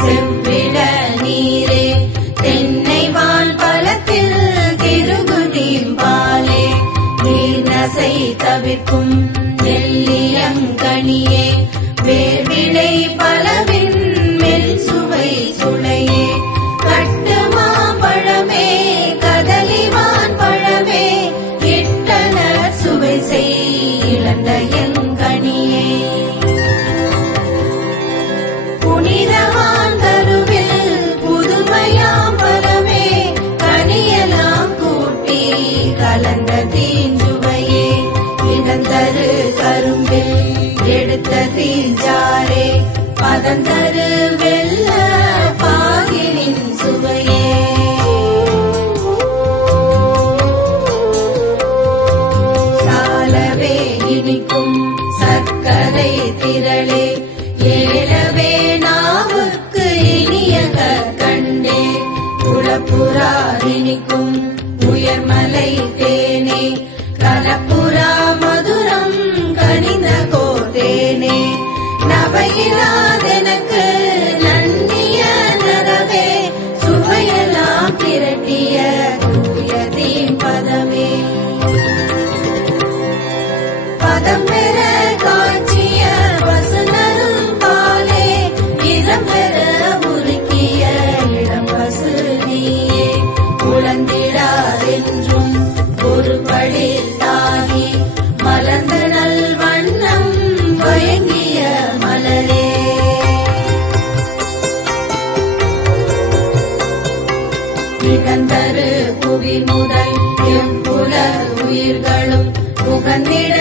செவ்விட நீரே தென்னை வான் பலத்தில் திருகுதியும் பாலே நீர் நசை தவிர்க்கும் வேறு cantar. மகளே தாயே மலர்ந்த நல்வண்ணம் வழங்கிய மலரே. நிகந்தரு புவி முதல் எம் உயிர்களும் புகந்திட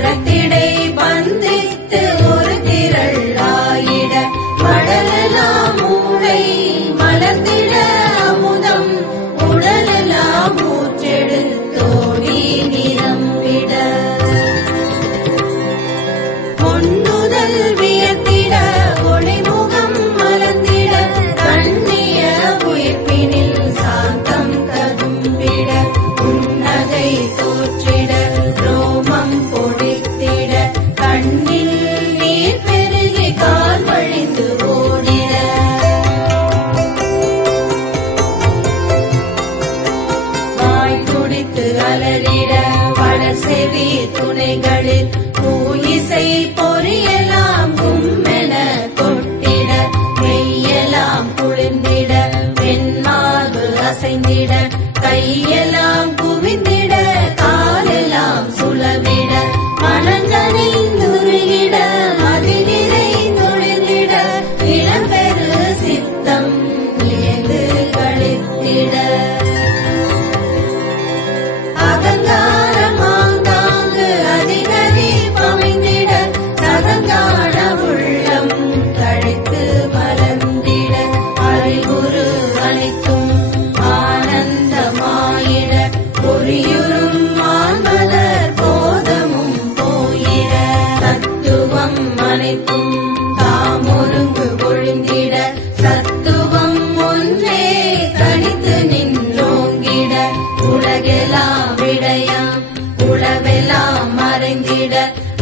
துரத்திட மலரிட வளசெவி துணைகளில் பூயிசை பொறியலாம் கும்மென கொட்டிட மெய்யெல்லாம் குளிர்ந்திட வெண்மார்பு அசைந்திட கையெல்லாம்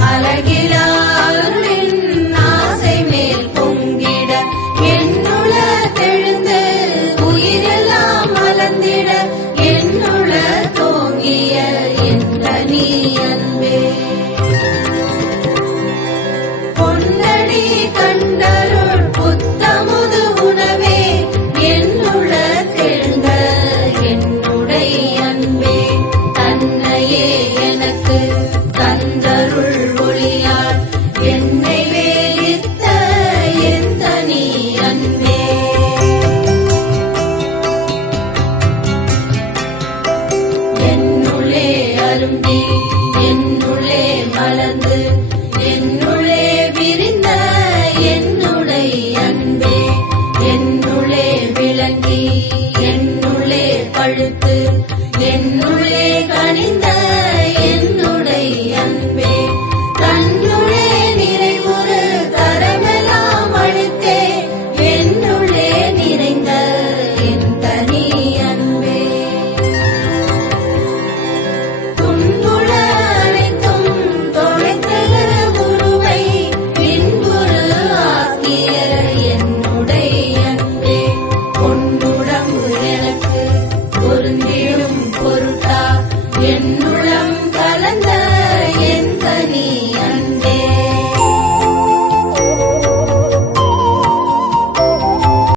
அழகிலாருளில்